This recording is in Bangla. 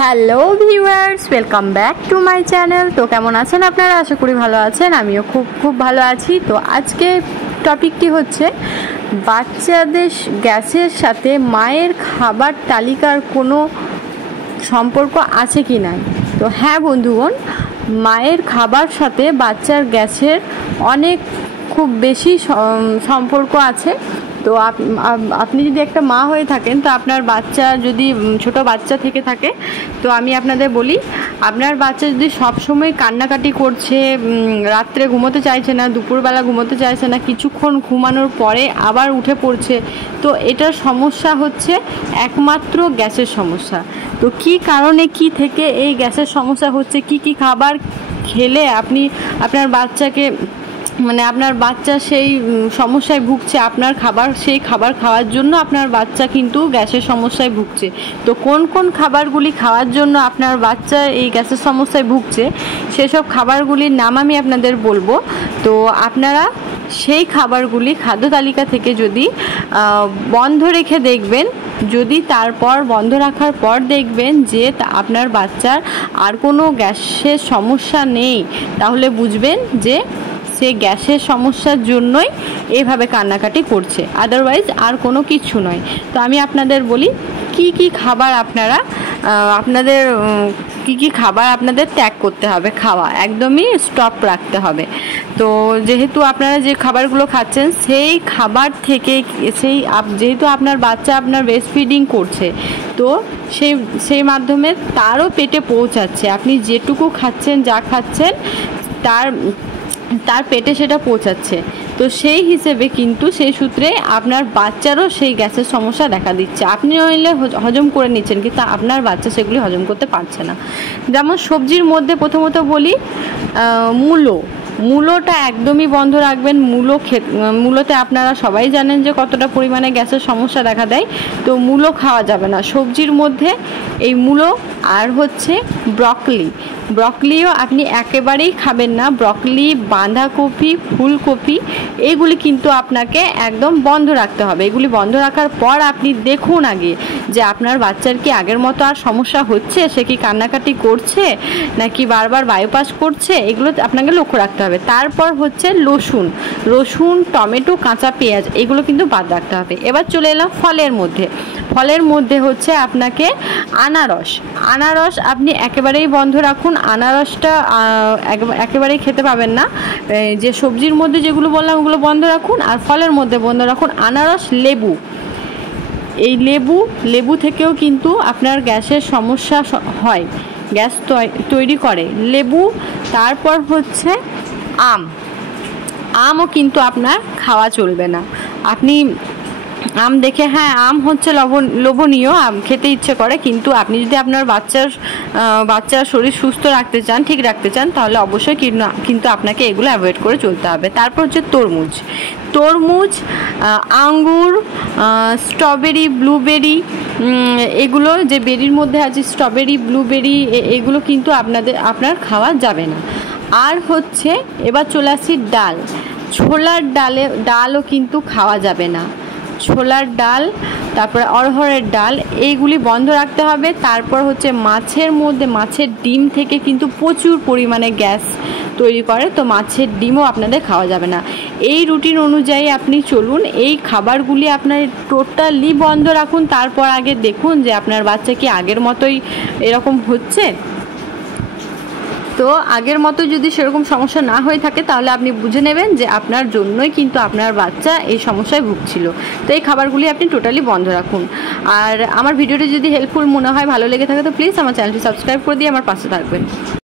Hello viewers, welcome back to my channel. তো কেমন আছেন আপনারা? আশা করি ভালো আছেন। আমিও খুব ভালো আছি। তো আজকে টপিকটি হচ্ছে বাচ্চাদের গ্যাসের সাথে মায়ের খাবার তালিকার কোনো সম্পর্ক আছে কি না। তো হ্যাঁ বন্ধুগণ, মায়ের খাবার সাথে বাচ্চার গ্যাসের খুব বেশি সম্পর্ক আছে। তো আপনি যদি একটা মা হয়ে থাকেন, তো আপনার বাচ্চা যদি ছোট বাচ্চা থেকে থাকে, তো আমি আপনাদের বলি, আপনার বাচ্চা যদি সবসময় কান্নাকাটি করছে, রাত্রে ঘুমোতে চাইছে না, দুপুরবেলা ঘুমোতে চাইছে না, কিছুক্ষণ ঘুমানোর পরে আবার উঠে পড়ছে, তো এটার সমস্যা হচ্ছে একমাত্র গ্যাসের সমস্যা। তো কি কারণে কি থেকে এই গ্যাসের সমস্যা হচ্ছে, কি খাবার খেলে আপনি আপনার বাচ্চাকে আপনার বাচ্চা সেই সমস্যায় ভুগছে, সেই খাবার খাওয়ার জন্য আপনার বাচ্চা কিন্তু গ্যাসের সমস্যায় ভুগছে। তো কোন খাবারগুলি খাওয়ার জন্য আপনার বাচ্চা এই গ্যাসের সমস্যায় ভুগছে, সেসব খাবারগুলির নাম আমি আপনাদের বলবো। তো আপনারা সেই খাবারগুলি খাদ্য তালিকা থেকে যদি বন্ধ রেখে দেখবেন, যদি তারপর বন্ধ রাখার পর দেখবেন যে আপনার বাচ্চার আর কোনো গ্যাসের সমস্যা নেই, তাহলে বুঝবেন যে সে গ্যাসের সমস্যার জন্যই এইভাবে কান্নাকাটি করছে, আদারওয়াইজ আর কোনো কিছু নয়। তো আমি আপনাদের বলি কি খাবার আপনাদের ত্যাগ করতে হবে, খাওয়া একদমই স্টপ রাখতে হবে। তো যেহেতু আপনারা যে খাবারগুলো খাচ্ছেন সেই খাবার থেকে যেহেতু আপনার বাচ্চা আপনার ব্রেস্ট ফিডিং করছে, তো সেই মাধ্যমে তারও পেটে পৌঁছাচ্ছে, আপনি যেটুকু খাচ্ছেন, যা খাচ্ছেন তার পেটে সেটা পৌঁছাচ্ছে। তো সেই হিসেবে কিন্তু সেই সূত্রে আপনার বাচ্চারও সেই গ্যাসের সমস্যা দেখা দিচ্ছে। আপনি নইলে হজম করে নিচ্ছেন, কিন্তু আপনার বাচ্চা সেগুলি হজম করতে পারছে না। যেমন সবজির মধ্যে প্রথমত বলি, মূলোটা একদমই বন্ধ রাখবেন। মূলোতে আপনারা সবাই জানেন যে কতটা পরিমাণে গ্যাসের সমস্যা দেখা দেয়। তো মূলো খাওয়া যাবে না সবজির মধ্যে, এই মূলো। আর হচ্ছে ব্রকলিও আপনি একেবারেই খাবেন না। ব্রকলি, বাঁধাকপি, ফুলকপি এইগুলি কিন্তু আপনাকে একদম বন্ধ রাখতে হবে। এগুলি বন্ধ রাখার পর আপনি দেখুন আগে যে আপনার বাচ্চার কি আগের মতো আর সমস্যা হচ্ছে, সে কি কান্নাকাটি করছে নাকি বারবার বায়ুপাস করছে, এগুলো আপনাকে লক্ষ্য রাখতে হবে। তারপর হচ্ছে রসুন, টমেটো, কাঁচা পেঁয়াজ, এগুলো কিন্তু বাদ রাখতে হবে। এবার চলে এলাম ফলের মধ্যে হচ্ছে আপনাকে আনারস আপনি একেবারেই বন্ধ রাখুন। আনারসটা একেবারেই খেতে পাবেন না। যে সবজির মধ্যে যেগুলো বললাম ওগুলো বন্ধ রাখুন, আর ফলের মধ্যে বন্ধ রাখুন আনারস, লেবু। এই লেবু থেকেও কিন্তু আপনার গ্যাসের সমস্যা হয়, গ্যাস তৈরি করে লেবু। তারপর হচ্ছে আমও কিন্তু আপনার খাওয়া চলবে না। আপনি আম দেখে, হ্যাঁ আম হচ্ছে লোভনীয়, আম খেতে ইচ্ছে করে, কিন্তু আপনি যদি আপনার বাচ্চার শরীর সুস্থ রাখতে চান, ঠিক রাখতে চান, তাহলে অবশ্যই কিন্তু আপনাকে এগুলো অ্যাভয়েড করে চলতে হবে। তারপর হচ্ছে তরমুজ, আঙ্গুর, স্ট্রবেরি, ব্লুবেরি, এগুলো যে বেরির মধ্যে আছে, স্ট্রবেরি, ব্লুবেরি, এগুলো কিন্তু আপনার খাওয়া যাবে না। আর হচ্ছে এবার চলে আসি ছোলার ডালও কিন্তু খাওয়া যাবে না। ছোলার ডাল, তারপরে অড়হরের ডাল, এইগুলি বন্ধ রাখতে হবে। তারপর হচ্ছে মাছের ডিম থেকে কিন্তু প্রচুর পরিমাণে গ্যাস তৈরি করে, তো মাছের ডিমও আপনাদের খাওয়া যাবে না। এই রুটিন অনুযায়ী আপনি চলুন, এই খাবারগুলি আপনার টোটালি বন্ধ রাখুন। তারপর আগে দেখুন যে আপনার বাচ্চা কি আগের মতোই এরকম হচ্ছে। তো আগের মতো যদি সেরকম সমস্যা না হয়ে থাকে, তাহলে আপনি বুঝে নেবেন যে আপনার জন্যই কিন্তু আপনার বাচ্চা এই সমস্যায় ভুগছিল। তো এই খাবারগুলি আপনি টোটালি বন্ধ রাখুন। আর আমার ভিডিওটি যদি হেল্পফুল মনে হয়, ভালো লেগে থাকে, তো প্লিজ আমার চ্যানেলটি সাবস্ক্রাইব করে দিয়ে আমার পাশে থাকবেন।